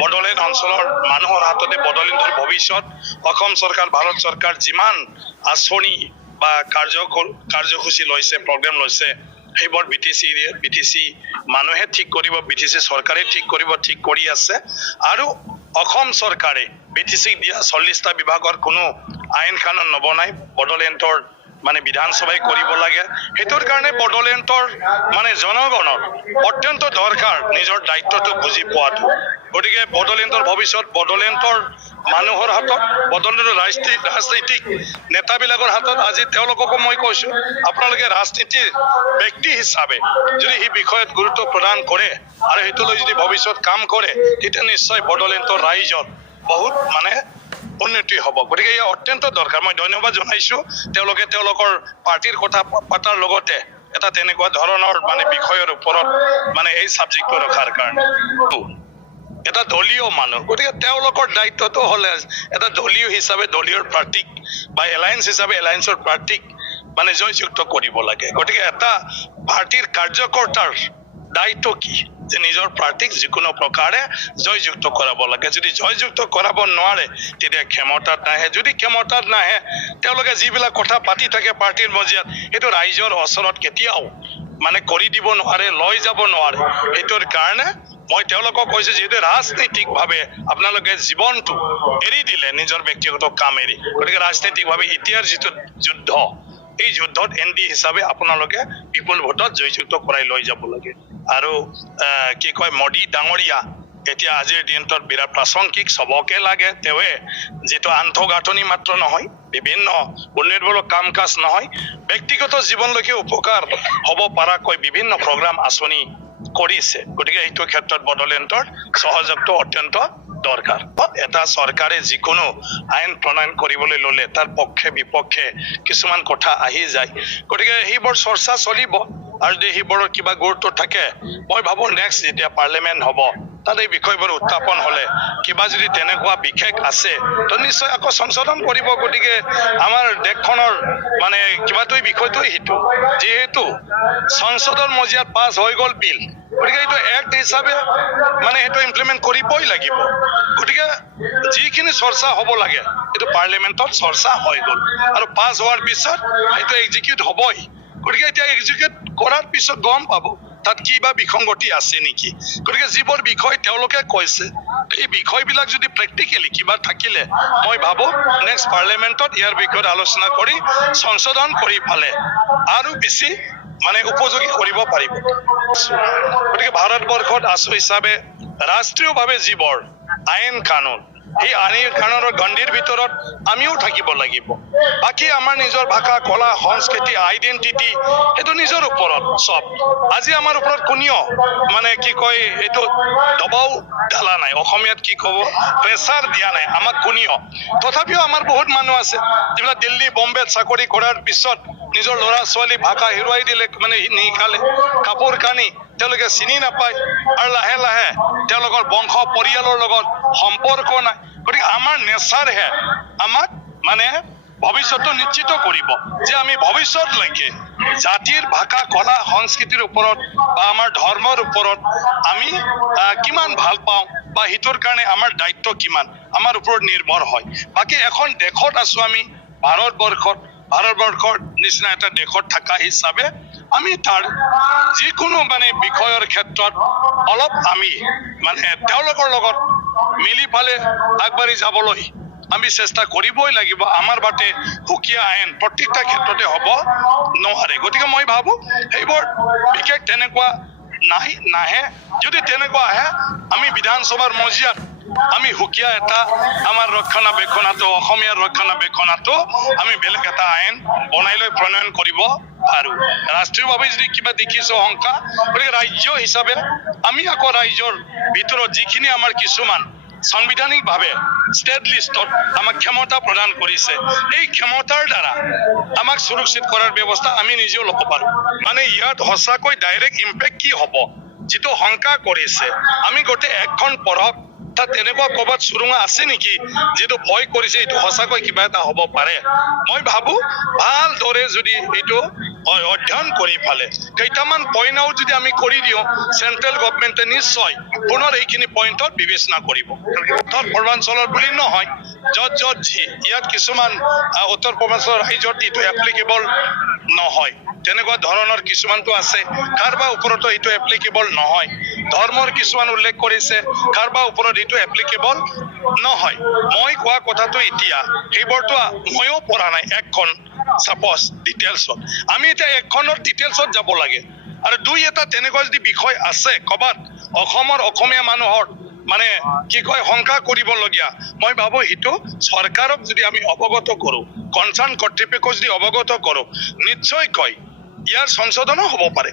বড়োলেণ্ড অঞ্চলৰ মানুহৰ হাততে বড়োলেণ্ডৰ ভৱিষ্যত অসম চৰকাৰ ভাৰত চৰকাৰ যিমান আঁচনি বা কাৰ্যসূচী লৈছে প্ৰগ্ৰেম লৈছে সেইবোৰ বিটিচি মানুহে ঠিক কৰিব বিটিচি চৰকাৰে ঠিক কৰিব ঠিক কৰি আছে আৰু অসম চৰকাৰে বিটিচিক দিয়া 40টা বিভাগৰ কোনো আইন কানুন নবনাই বড়োলেণ্ডৰ মানে বিধানসভাই কৰিব লাগে হেতুৰ কাৰণে বড়োলেণ্ডৰ মানে জনগণৰ অত্যন্ত দৰকাৰ নিজৰ দায়িত্বটো বুজি পোৱাটো গতিকে বড়োলেণ্ডৰ ভৱিষ্যত বড়োলেণ্ডৰ মানুহৰ হাতত বড়োলেণ্ডৰ ৰাজনৈতিক নেতাবিলাকৰ হাতত আজি তেওঁলোককো মই কৈছো আপোনালোকে ৰাজনীতিৰ ব্যক্তি হিচাপে যদি এই বিষয়ত গুৰুত্ব প্ৰদান কৰে আৰু হেতুলৈ যদি ভৱিষ্যত কাম কৰে তেতিয়া নিশ্চয় বড়োলেণ্ডৰ ৰাইজৰ বহুত মানে উন্নতি হ'ব গতিকে এই অত্যন্ত দৰকাৰ মই ধন্যবাদ জনাইছো তেওঁলোকে তেওঁলোকৰ পাৰ্টিৰ কথা পাতাৰ লগতে এটা তেনেকুৱা ধৰণৰ মানে বিষয়ৰ ওপৰত মানে এই সাবজেক্টটো ৰখাৰ কাৰণে এটা দলীয় মানুহ গতিকে তেওঁলোকৰ দায়িত্বটো হলে এটা দলীয় হিচাপে দলীয় প্ৰাৰ্থীক বা এলায়েন্স হিচাপে এলায়েন্সৰ প্ৰাৰ্থীক মানে জয়যুক্ত কৰিব লাগে গতিকে এটা পাৰ্টিৰ কাৰ্যকৰ্তাৰ দায়িত্ব কি যে নিজৰ প্ৰাৰ্থীক যিকোনো প্ৰকাৰে জয়যুক্ত কৰাব লাগে যদি জয়যুক্ত কৰাব নোৱাৰে তেতিয়া ক্ষমতাত নাহে যদি ক্ষমতাত নাহে তেওঁলোকে যিবিলাক কথা পাতি থাকে পাৰ্টিৰ মজিয়াত সেইটো ৰাইজৰ ওচৰত কেতিয়াও মানে কৰি দিব নোৱাৰে লৈ যাব নোৱাৰে সেইটোৰ কাৰণে মই তেওঁলোকক কৈছো যেহেতু ৰাজনৈতিকভাৱে আপোনালোকে জীৱনটো এৰি দিলে নিজৰ ব্যক্তিগত কাম এৰি গতিকে ৰাজনৈতিকভাৱে এতিয়াৰ যিটো যুদ্ধ এই যুদ্ধত এনডি হিচাপে আপোনালোকে পিপল ভোটত জয়যুক্ত কৰাই লৈ যাব লাগে আৰু কি কয় মোদী ডাঙৰীয়া এতিয়া আজিৰ দিনটোত বিৰাট প্ৰাসংগিক সবকে লাগে তেৱে যেটো আন্তঃগাঁথনি মাত্ৰ নহয় বিভিন্ন উন্নয়নমূলক কাম কাজ নহয় ব্যক্তিগত জীৱনলৈকে উপকাৰ হ'ব পৰাকৈ বিভিন্ন প্ৰগ্ৰাম আঁচনি কৰিছে গতিকে এইটো ক্ষেত্ৰত বড়োলেণ্ডৰ সহযোগটো অত্যন্ত দৰকাৰ এটা চৰকাৰে যিকোনো আইন প্ৰণয়ন কৰিবলৈ ললে তাৰ পক্ষে বিপক্ষে কিছুমান কথা আহি যায় গতিকে সেইবোৰ চৰ্চা চলিব আৰু যদি সেইবোৰৰ কিবা গুৰুত্ব থাকে মই ভাবো নেক্সট যেতিয়া পাৰ্লিমেণ্ট হ'ব তাত এই বিষয়বোৰ উত্থাপন হলে কিবা যদি তেনেকুৱা বিশেষ আছে তো নিশ্চয় আকৌ সংশোধন কৰিব গতিকে আমাৰ দেশখনৰ মানে কিবাটো বিষয়টো সেইটো যেহেতু সংসদৰ মজিয়াত পাছ হৈ গ'ল বিল গতিকে এইটো এক্ট হিচাপে মানে সেইটো ইমপ্লিমেণ্ট কৰিবই লাগিব গতিকে যিখিনি চৰ্চা হ'ব লাগে এইটো পাৰ্লিমেণ্টত চৰ্চা হৈ গ'ল আৰু পাছ হোৱাৰ পিছত এইটো এক্সিকিউট হ'বই গতিকে এতিয়া এক্সিকিউট কৰাৰ পিছত গম পাব তাত কিবা বিসংগতি আছে নেকি গতিকে যিবোৰ বিষয় তেওঁলোকে কৈছে এই বিষয়বিলাক যদি প্ৰেক্টিকেলি কিবা থাকিলে মই ভাবো নেক্সট পাৰ্লিমেণ্টত ইয়াৰ বিষয়ত আলোচনা কৰি সংশোধন কৰি পালে আৰু বেছি মানে উপযোগী কৰিব পাৰিব গতিকে ভাৰতবৰ্ষত আছো হিচাপে ৰাষ্ট্ৰীয়ভাৱে যিবোৰ আইন কানুন এই আইন কানুনৰ গণ্ডিৰ ভিতৰত আমিও থাকিব লাগিব বাকি আমাৰ নিজৰ ভাষা কলা সংস্কৃতি আইডেন্টিটি সেইটো নিজৰ ওপৰত সব আজি আমাৰ ওপৰত কোনিও মানে কি কয় এইটো দবাও ঢালা নাই অসমীয়াত কি কব প্ৰেছাৰ দিয়া নাই আমাক কোনিও তথাপিও আমাৰ বহুত মানুহ আছে যিবিলাক দিল্লী বম্বেত চাকৰি কৰাৰ পিছত নিজৰ ল'ৰা ছোৱালী ভাষা হেৰুৱাই দিলে মানে নিকালে কাপোৰ কানি তেওঁলোকে চিনি নাপায় আৰু লাহে লাহে তেওঁলোকৰ বংশ পৰিয়ালৰ লগত সম্পৰ্ক নাই গতিকে আমাৰ নেচাৰহে আমাক মানে ভৱিষ্যতটো নিশ্চিত কৰিব যে আমি ভৱিষ্যতলৈকে জাতিৰ ভাষা কলা সংস্কৃতিৰ ওপৰত বা আমাৰ ধৰ্মৰ ওপৰত আমি কিমান ভাল পাওঁ বা হিতৰ কাৰণে আমাৰ দায়িত্ব কিমান আমাৰ ওপৰত নিৰ্ভৰ হয় বাকি এখন দেশত আছো আমি ভাৰতবৰ্ষৰ নিচিনা এটা দেশত থকা হিচাপে আমি তাৰ যিকোনো মানে বিষয়ৰ ক্ষেত্ৰত অলপ আমি মানে তেওঁলোকৰ লগত মিলি পালে আগবাঢ়ি যাবলৈ আমি চেষ্টা কৰিবই লাগিব আমাৰ বাটে সুকীয়া আইন প্ৰত্যেকটা ক্ষেত্ৰতে হ'ব নোৱাৰে গতিকে মই ভাবো এইবোৰ বিশেষ তেনেকুৱা নাহে যদি তেনেকুৱা আহে আমি বিধানসভাৰ মজিয়াত আমি সুকীয়া এটা আমাৰ ৰক্ষণাবেক্ষণাটো অসমীয়াৰ ৰক্ষণাবেক্ষণাটো আমি বেলেগ এটা আইন বনাই লৈ প্ৰণয়ন কৰিব পাৰো ৰাষ্ট্ৰীয়ভাৱে যদি কিবা দেখিছো শংকা গতিকে ৰাজ্য হিচাপে আমি আকৌ ৰাজ্যৰ ভিতৰত যিখিনি আমাৰ কিছুমান সাংবিধানিকভাৱে ষ্টেট লিষ্টত আমাক ক্ষমতা প্ৰদান কৰিছে এই ক্ষমতাৰ দ্বাৰা আমাক সুৰক্ষিত কৰাৰ ব্যৱস্থা আমি নিজেও ল'ব পাৰো মানে ইয়াত সঁচাকৈ ডাইৰেক্ট ইম্পেক্ট কি হ'ব যেটো শংকা কৰিছে আমি গোটেই এখন পঢ়ক তাত তেনেকুৱা ক'ৰবাত চুৰুঙা আছে নেকি যিটো ভয় কৰিছে এইটো সঁচাকৈ কিবা এটা হ'ব পাৰে মই ভাবো ভালদৰে যদি এইটো অধ্যয়ন কৰি ফালে কেইটামান পইণ্টও যদি আমি কৰি দিওঁ চেন্ট্ৰেল গভৰ্ণমেণ্টে নিশ্চয় পুনৰ এইখিনি পইণ্টত বিবেচনা কৰিব উত্তৰ পূৰ্বাঞ্চলৰ বুলি নহয় য'ত ইয়াত কিছুমান উত্তৰ পূৰ্বাঞ্চলৰ ৰাজ্যত এইটো এপ্লিকেবল নহয় তেনেকুৱা ধৰণৰ কিছুমানটো আছে কাৰোবাৰ ওপৰতো এইটো এপ্লিকেবল নহয় ধৰ্মৰ কিছুমান উল্লেখ কৰিছে কাৰোবাৰ ওপৰত এইটো এপ্লিকেবল নহয় মই কোৱা কথাটো এতিয়া সেইবোৰতো ময়ো পঢ়া নাই এখন সাপোজ ডিটেইলছত আমি এতিয়া এখনৰ ডিটেইলছত যাব লাগে আৰু দুই এটা তেনেকুৱা যদি বিষয় আছে ক'বাত অসমৰ অসমীয়া মানুহৰ মানে কি কয় শংকা কৰিবলগীয়া মই ভাবো সেইটো চৰকাৰক যদি আমি অৱগত কৰো কনচাৰ্ণ কৰ্তৃপক্ষক যদি অৱগত কৰো নিশ্চয়কৈ ইয়াৰ সংশোধনো হ'ব পাৰে